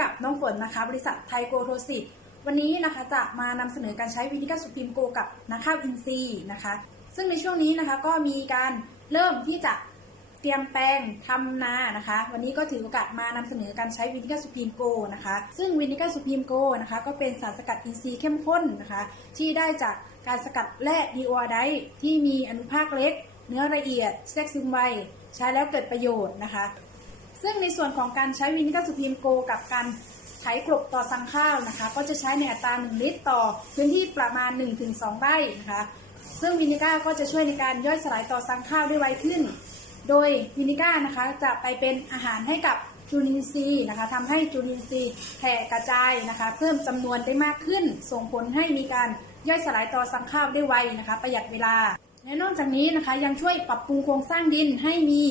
กับน้องฝนนะคะ บริษัทไทยโกโทสิตวันนี้นะคะจะมานำเสนอการใช้วินิก้าสุพรีมโกกับนาข้าวอินทรีย์นะคะ ซึ่งในช่วงนี้นะคะก็มีการเริ่มที่จะเตรียมแปลงทำนานะคะ วันนี้ก็ถือโอกาสมานำเสนอการใช้วินิก้าสุพรีมโกนะคะ ซึ่งวินิก้าสุพรีมโกนะคะก็เป็นสารสกัดอินทรีย์เข้มข้นนะคะ ที่ได้จากการสกัดแร่ดีโอไดที่มีอนุภาคเล็ก เนื้อละเอียดแทรกซึมไวใช้แล้วเกิดประโยชน์นะคะ ซึ่งในส่วนของการใช้วินิกาสุพีมโกกับการไถกลบต่อสังข้าวนะคะ ก็จะใช้ในอัตรา 1 ลิตรต่อพื้นที่ประมาณ 1-2 ไร่นะคะ ซึ่งวินิก้าก็จะช่วยในการย่อยสลายต่อสังข้าวได้ไวขึ้น โดยวินิก้านะคะจะไปเป็นอาหารให้กับจุลินทรีย์นะคะทำให้จุลินทรีย์แผ่กระจายนะคะ เพิ่มจำนวนได้มากขึ้น ส่งผลให้มีการย่อยสลายต่อสังข้าวได้ไวนะคะ ประหยัดเวลา และนอกจากนี้นะคะยังช่วยปรับปรุงโครงสร้างดินให้มี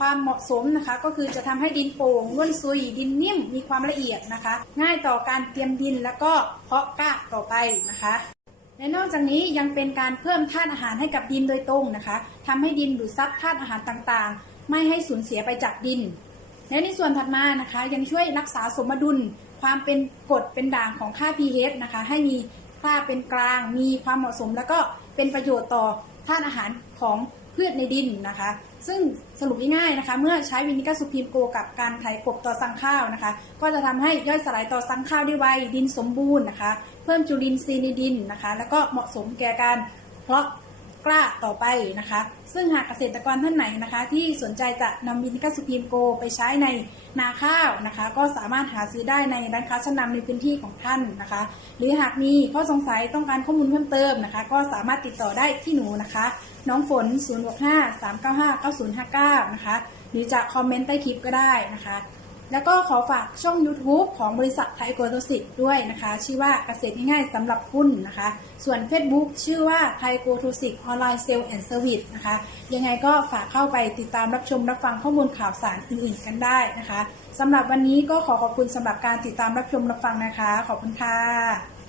ความเหมาะสมนะคะ ก็คือจะทำให้ดินโป่งร่วนซุย ดินนิ่มมีความละเอียดนะคะ ง่ายต่อการเตรียมดินแล้วก็เพาะกล้าต่อไปนะคะและนอกจากนี้ยังเป็นการเพิ่มธาตุอาหารให้กับดินโดยตรงนะคะทำให้ดินดูดซับธาตุอาหารต่างๆ ไม่ให้สูญเสียไปจากดิน และในส่วนถัดมานะคะ ยังช่วยรักษาสมดุล ความเป็นกรดเป็นด่างของค่า pH นะคะ ให้มีค่าเป็นกลาง มีความเหมาะสม แล้วก็เป็นประโยชน์ต่อธาตุอาหารของ พืชในดินนะคะ ซึ่งสรุปง่ายๆนะคะ เมื่อใช้วินิก้าสุพีมโกกับการไถกบต่อสังข้าวนะคะ ก็จะทำให้ย่อยสลายต่อสังข้าวได้ไวดินสมบูรณ์นะคะ เพิ่มจุลินทรีย์ในดินนะคะ แล้วก็เหมาะสมแก่การเพาะ กล้าต่อไปนะคะ ซึ่งหากเกษตรกรท่านไหนนะคะ ที่สนใจจะนำวินิก้าสุพรีมโกไปใช้ในนาข้าวนะคะ ก็สามารถหาซื้อได้ในร้านค้าชั้นนำในพื้นที่ของท่านนะคะ หรือหากมีข้อสงสัยต้องการข้อมูลเพิ่มเติมนะคะ ก็สามารถติดต่อได้ที่หนูนะคะ น้องฝน 065 395 9059 นะคะ หรือจะคอมเมนต์ใต้คลิปก็ได้นะคะ แล้วก็ขอฝากช่อง YouTube ของบริษัทไทยโกโตสิตด้วยนะคะ ชื่อว่าเกษตรง่ายๆสำหรับคุณนะคะ ส่วน Facebook ชื่อว่าไทยโกโตสิตออนไลน์เซลล์แอนด์เซอร์วิสนะคะ ยังไงก็ฝากเข้าไปติดตามรับชมรับฟังข้อมูลข่าวสารอื่นๆกันได้นะคะสำหรับวันนี้ก็ขอขอบคุณสำหรับการติดตามรับชมรับฟังนะคะ ขอบคุณค่ะ